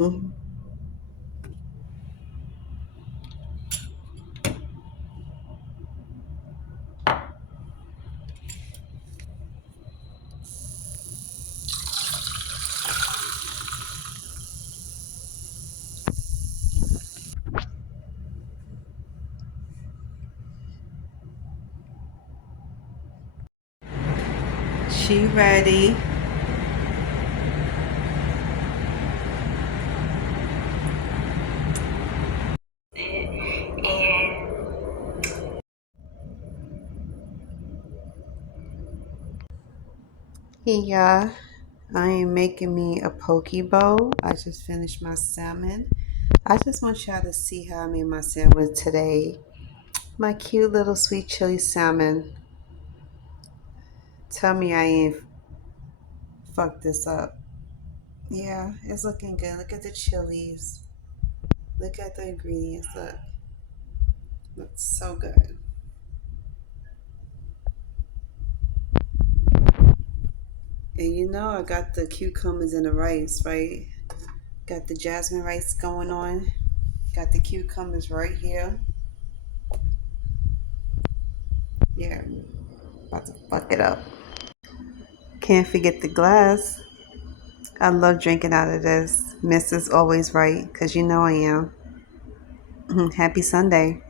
Mhm. She ready. Yeah, I am making me a poke bowl. I just finished my salmon. I just want y'all to see how I made my sandwich today. My cute little sweet chili salmon. Tell me I ain't fucked this up. Yeah, it's looking good. Look at the chilies. Look at the ingredients. Look, looks so good. And you know I got the cucumbers and the rice, right? Got the jasmine rice going on. Got the cucumbers right here. Yeah, about to fuck it up. Can't forget the glass. I love drinking out of this. Miss is always right, because you know I am. Happy Sunday.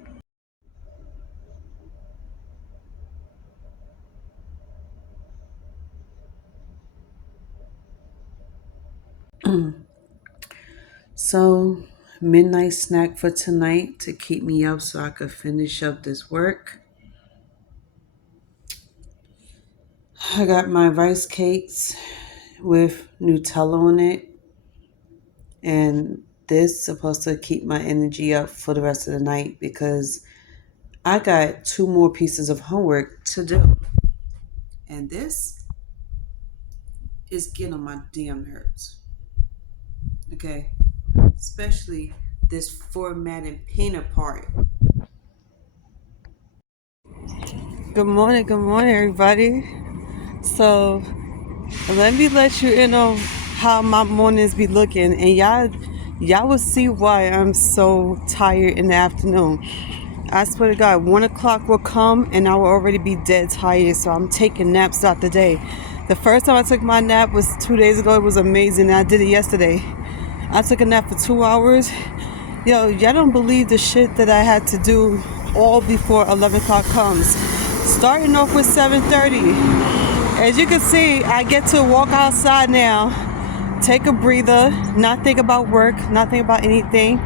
So, midnight snack for tonight to keep me up so I could finish up this work. I got my rice cakes with Nutella on it, and this supposed to keep my energy up for the rest of the night because I got two more pieces of homework to do. And this is getting on my damn nerves. Okay? Especially this formatting painter part. Good morning, everybody. So let me let you in on how my mornings be looking, and y'all will see why I'm so tired in the afternoon. I swear to God, 1 o'clock will come and I will already be dead tired. So I'm taking naps throughout the day. The first time I took my nap was 2 days ago. It was amazing. I did it yesterday. I took a nap for 2 hours. Yo, y'all don't believe the shit that I had to do all before 11 o'clock comes. Starting off with 7:30. As you can see, I get to walk outside now, take a breather, not think about work, not think about anything.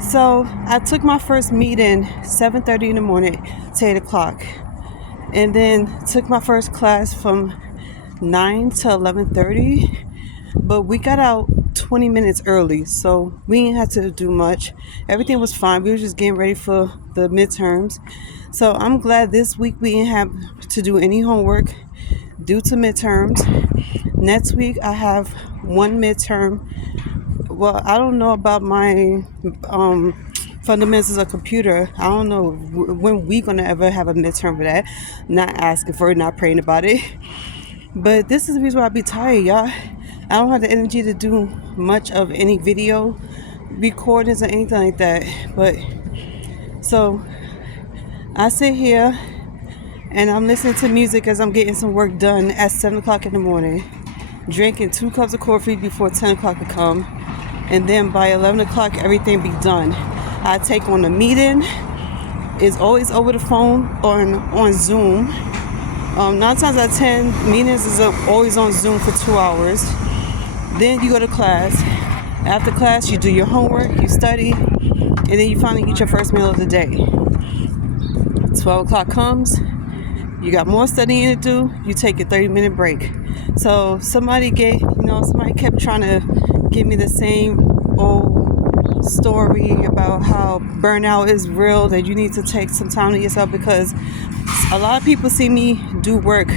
So I took my first meeting 7:30 in the morning to 8 o'clock, and then took my first class from 9 to 11:30. But we got out 20 minutes early, so we didn't have to do much. Everything was fine. We were just getting ready for the midterms. So I'm glad this week we didn't have to do any homework due to midterms. Next week I have one midterm. Well, I don't know about my fundamentals of computer. I don't know when we gonna ever have a midterm for that. Not asking for it, not praying about it. But this is the reason why I be tired, y'all. I don't have the energy to do much of any video recordings or anything like that. But so I sit here and I'm listening to music as I'm getting some work done at 7 o'clock in the morning, drinking 2 cups of coffee before 10 o'clock to come, and then by 11 o'clock everything be done. I take on a meeting. It's always over the phone on Zoom. 9 times out of 10, meetings is always on Zoom for 2 hours. Then you go to class. After class, you do your homework, you study, and then you finally eat your first meal of the day. 12 o'clock comes, you got more studying to do, you take a 30-minute break. So somebody kept trying to give me the same old story about how burnout is real, that you need to take some time to yourself, because a lot of people see me do work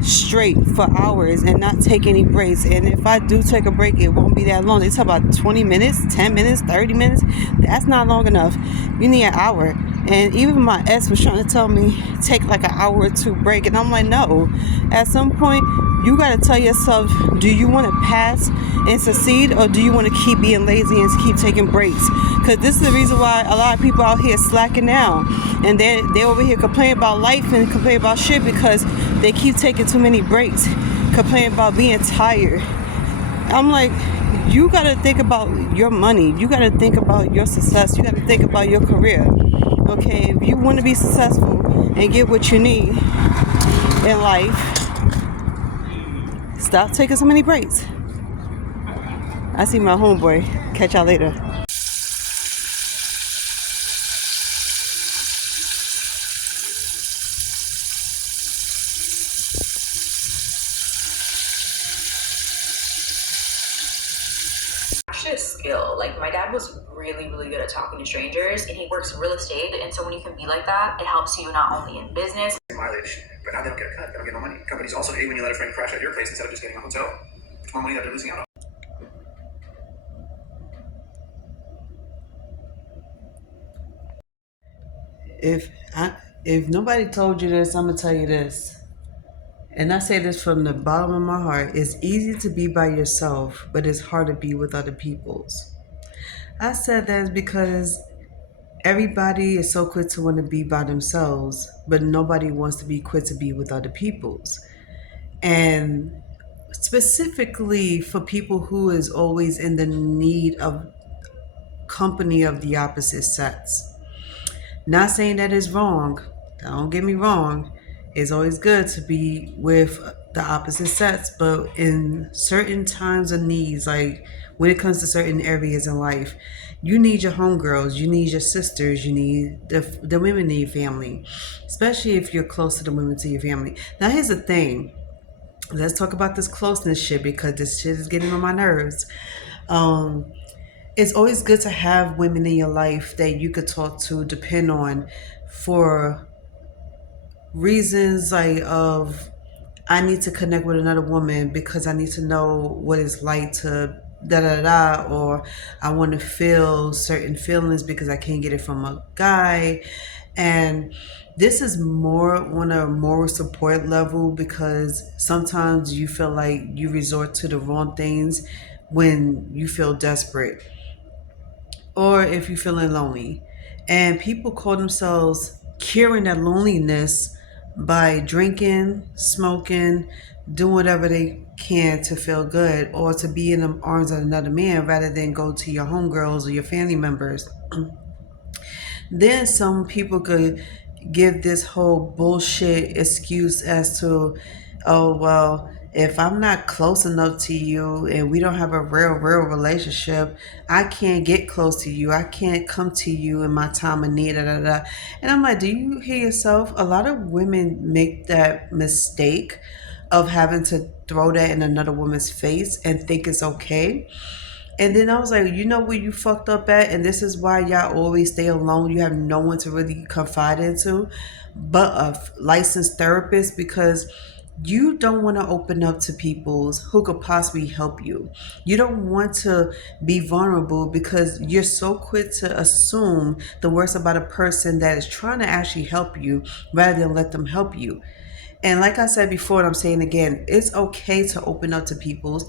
straight for hours and not take any breaks. And if I do take a break, it won't be that long. They talk about 20 minutes, 10 minutes, 30 minutes. That's not long enough. You need an hour. And even my ex was trying to tell me take like an hour or two break, and I'm like, no. At some point you got to tell yourself, do you want to pass and succeed, or do you want to keep being lazy and keep taking breaks? Because this is the reason why a lot of people out here slacking down, and they're over here complaining about life and complaining about shit because they keep taking too many breaks, complaining about being tired. I'm like, you got to think about your money. You got to think about your success. You got to think about your career. Okay, if you want to be successful and get what you need in life, stop taking so many breaks. I see my homeboy. Catch y'all later. Actually a skill. Like my dad was really, really good at talking to strangers, and he works real estate. And so when you can be like that, it helps you not only in business. Mileage, but now they don't get a cut. They don't get no money. Companies also hate when you let a friend crash at your place instead of just getting a hotel. It's more money that they're losing out on. If nobody told you this, I'm gonna tell you this. And I say this from the bottom of my heart. It's easy to be by yourself, but it's hard to be with other people's. I said that because everybody is so quick to want to be by themselves, but nobody wants to be quick to be with other people's. And specifically for people who is always in the need of company of the opposite sex. Not saying that it's wrong. Don't get me wrong. It's always good to be with the opposite sex, but in certain times of needs, like when it comes to certain areas in life, you need your homegirls, you need your sisters, you need the women in your family, especially if you're close to the women to your family. Now, here's the thing. Let's talk about this closeness shit because this shit is getting on my nerves. It's always good to have women in your life that you could talk to, depend on, for reasons like of I need to connect with another woman because I need to know what it's like to da da da, or I want to feel certain feelings because I can't get it from a guy. And this is more on a moral support level because sometimes you feel like you resort to the wrong things when you feel desperate or if you're feeling lonely. And people call themselves curing that loneliness by drinking, smoking, doing whatever they can to feel good or to be in the arms of another man rather than go to your homegirls or your family members. Then some people could give this whole bullshit excuse as to, oh, well, if I'm not close enough to you and we don't have a real relationship, I can't get close to you. I can't come to you in my time of need. Da, da, da. And I'm like, do you hear yourself? A lot of women make that mistake of having to throw that in another woman's face and think it's okay. And then I was like, you know where you fucked up at? And this is why y'all always stay alone. You have no one to really confide into but a licensed therapist because you don't want to open up to people who could possibly help you. You don't want to be vulnerable because you're so quick to assume the worst about a person that is trying to actually help you rather than let them help you. And like I said before, and I'm saying again, it's okay to open up to people,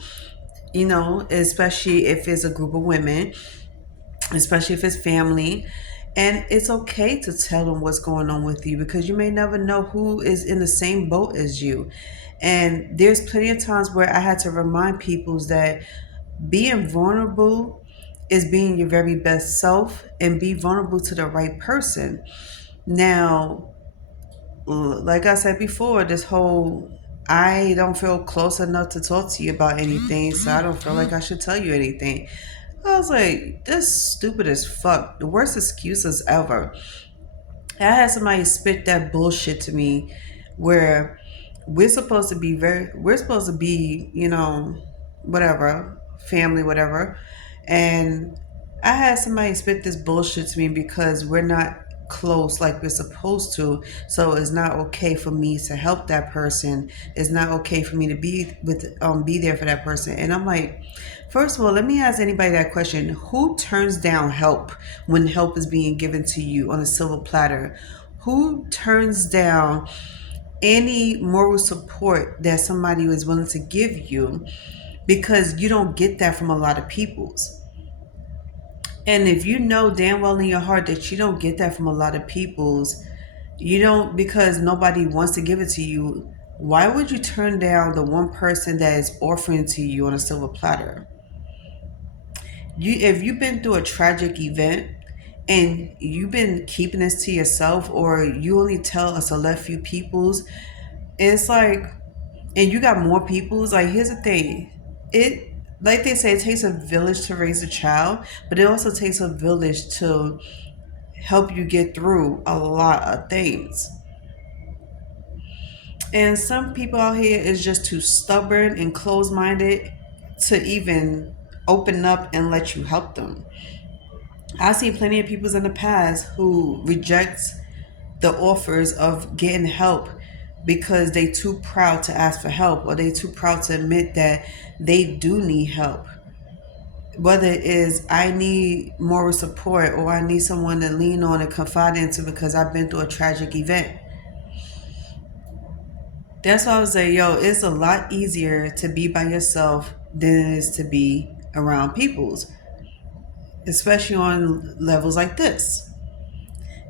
you know, especially if it's a group of women, especially if it's family. And it's okay to tell them what's going on with you because you may never know who is in the same boat as you. And there's plenty of times where I had to remind people that being vulnerable is being your very best self and be vulnerable to the right person. Now, like I said before, this whole I don't feel close enough to talk to you about anything, so I don't feel like I should tell you anything. I was like, this stupid as fuck. The worst excuses ever. I had somebody spit that bullshit to me where we're supposed to be you know, whatever, family, whatever. And I had somebody spit this bullshit to me because we're not close like we're supposed to, so it's not okay for me to help that person. It's not okay for me to be there for that person. And I'm like, first of all, let me ask anybody that question. Who turns down help when help is being given to you on a silver platter? Who turns down any moral support that somebody is willing to give you, because you don't get that from a lot of peoples. And if you know damn well in your heart that you don't get that from a lot of peoples, you don't, because nobody wants to give it to you, why would you turn down the one person that is offering to you on a silver platter? If you've been through a tragic event and you've been keeping this to yourself, or you only tell a select few peoples, it's like, and you got more peoples, like, here's the thing. It, like they say, it takes a village to raise a child, but it also takes a village to help you get through a lot of things. And some people out here is just too stubborn and closed-minded to even open up and let you help them. I've seen plenty of people in the past who reject the offers of getting help because they too proud to ask for help, or they too proud to admit that they do need help. Whether it is, I need moral support, or I need someone to lean on and confide into because I've been through a tragic event. That's why I would say, yo, it's a lot easier to be by yourself than it is to be around people's, especially on levels like this.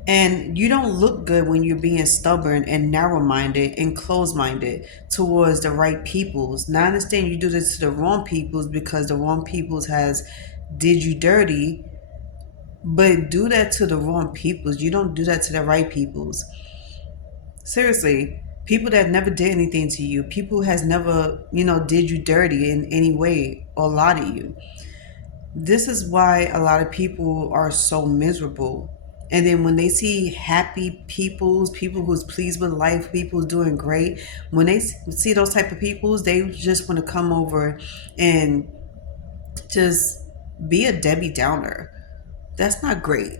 And you don't look good when you're being stubborn and narrow-minded and closed-minded towards the right peoples. Now I understand you do this to the wrong peoples because the wrong peoples has did you dirty, but do that to the wrong peoples. You don't do that to the right peoples. Seriously, people that never did anything to you, people who has never, did you dirty in any way or lie to you. This is why a lot of people are so miserable. And then when they see happy people who's pleased with life, people who's doing great, when they see those type of peoples, they just want to come over and just be a Debbie Downer. That's not great.